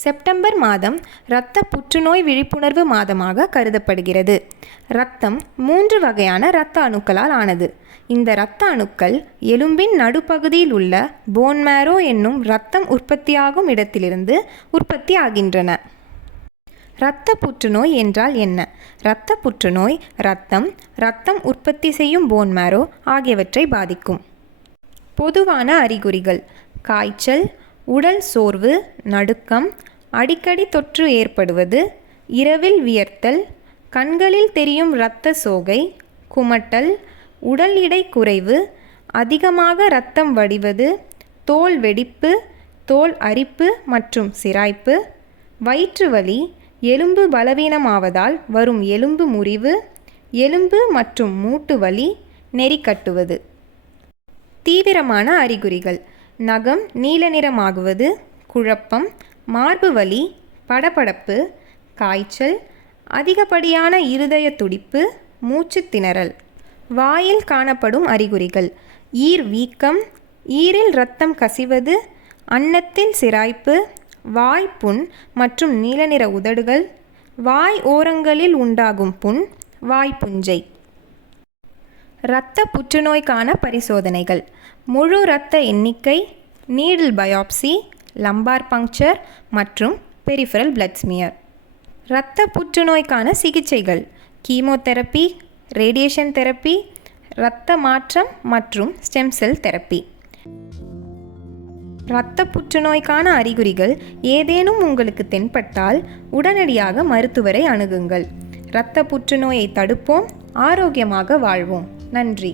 September மாதம் இரத்த புற்றுநோய் விழிப்புணர்வு மாதமாக கருதப்படுகிறது. இரத்தம் 3 வகையான இரத்த அணுக்களால் ஆனது. இந்த இரத்த அணுக்கள் எலும்பின் நடுப்பகுதியில் உள்ள போன் மேரோ என்னும் இரத்தம் உற்பத்தியாகும் இடத்திலிருந்து உற்பத்தியாகின்றன. இரத்த புற்றுநோய் என்றால் என்ன? இரத்த புற்றுநோய் இரத்தம் உற்பத்தி செய்யும் போன் மேரோ ஆகியவற்றை பாதிக்கும். பொதுவான அறிகுறிகள்: காய்ச்சல், உடல் சோர்வு, நடுக்கம், அடிக்கடி தொற்று ஏற்படுவது, இரவில் வியர்த்தல், கண்களில் தெரியும் இரத்த சோகை, குமட்டல், உடல் எடை குறைவு, அதிகமாக இரத்தம் வடிவது, தோல் வெடிப்பு, தோல் அரிப்பு மற்றும் சிராய்ப்பு, வயிற்று வலி, எலும்பு பலவீனமாவதால் வரும் எலும்பு முறிவு, எலும்பு மற்றும் மூட்டு வலி, நெறி கட்டுவது. தீவிரமான அறிகுறிகள்: நகம் நீல நிறமாகுவது, குழப்பம், மார்பு வலி, படபடப்பு, காய்ச்சல், அதிகப்படியான இருதய துடிப்பு, மூச்சு திணறல். வாயில் காணப்படும் அறிகுறிகள்: ஈர் வீக்கம், ஈரில் இரத்தம் கசிவது, அன்னத்தில் சிராய்ப்பு, வாய்ப்புண் மற்றும் நீல நிற உதடுகள், வாய் ஓரங்களில் உண்டாகும் புண், வாய்ப்புஞ்சை. இரத்த புற்றுநோய்க்கான பரிசோதனைகள்: முழு இரத்த எண்ணிக்கை, நீடில் பயாப்சி, லம்பார் பங்க்சர் மற்றும் பெரிஃபரல் பிளட் ஸ்மியர். இரத்த புற்றுநோய்க்கான சிகிச்சைகள்: கீமோதெரப்பி, ரேடியேஷன் தெரப்பி, இரத்த மாற்றம் மற்றும் ஸ்டெம் செல் தெரப்பி. இரத்த புற்றுநோய்க்கான அறிகுறிகள் ஏதேனும் உங்களுக்கு தென்பட்டால் உடனடியாக மருத்துவரை அணுகுங்கள். இரத்த புற்றுநோயை தடுப்போம், ஆரோக்கியமாக வாழ்வோம். நன்றி.